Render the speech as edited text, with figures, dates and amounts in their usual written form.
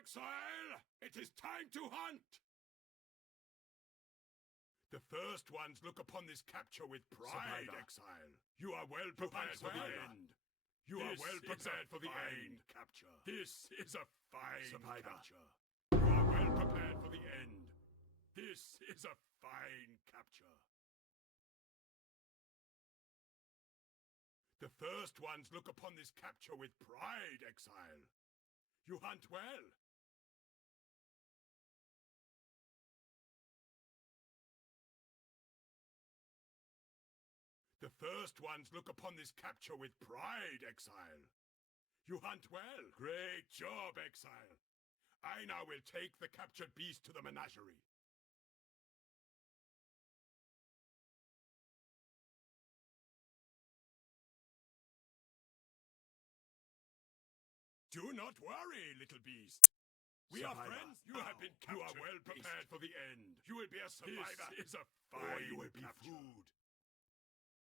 exile! It is time to hunt! The first ones look upon this capture with pride, Survivor. exile. You are well prepared for the end. You are well prepared for the end, capture. This is a fine Survivor. capture. You are well prepared for the end. This is a fine capture. The first ones look upon this capture with pride, exile. You hunt well. The first ones look upon this capture with pride, exile. You hunt well. Great job, exile. I now will take the captured beast to the menagerie. Do not worry, little beast. We are Survivor. friends. You have been captured. You are well prepared for the end. You will be a survivor. This is a fine Or you will be capture. food.